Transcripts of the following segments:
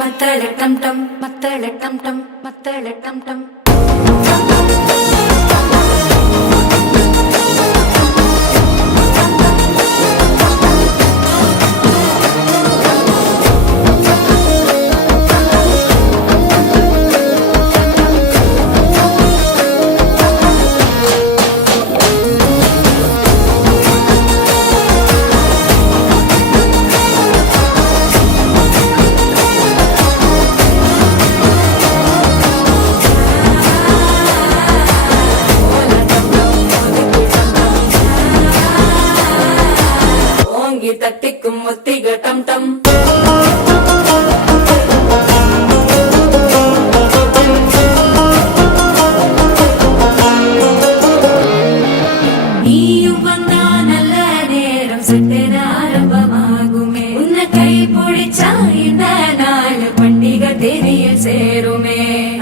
மத்தள டம் டம் மத்தள டம் டம் மத்தள டம் டம் தட்டிக்கும் ஒத்திக டம் டம் நீயும் வந்தா நல்ல நேரம் சட்டென ஆரம்பமாகுமே உன்னை கை பிடிச்சா இந்த நாள் பண்டிகை தெரியல் சேருமே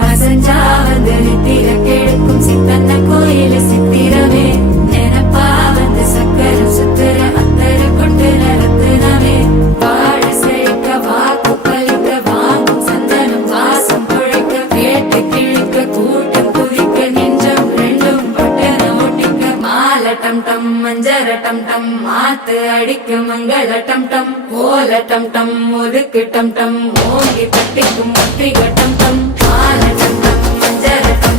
அசஞ்சா வந்து நித்திர கெடுக்கும் சித்தன்ன கோயில சித்திரமே நினப்பா வந்து சக்கரம் சுத்துற அத்தர கொண்டு நடத்துனவே வாழ செழிக்க வாக்கு பலிக்க வாங்கும் சந்தனம் வாசம் குழைக்க கேட்டு கிழிக்க கூட்டம் குதிக்க நெஞ்சம் ரெண்டும் பட்டன ஒட்டிக்க மால டம் டம் மஞ்சர டம் டம் மாத்து அடிக்க மங்கள டம் டம் ஓல டம் டம் ஒதுக்கு டம் டம் ஓங்கி தட்டிக்கும் ஒத்திக டம் டம் மால டம் டம் மஞ்சர டம்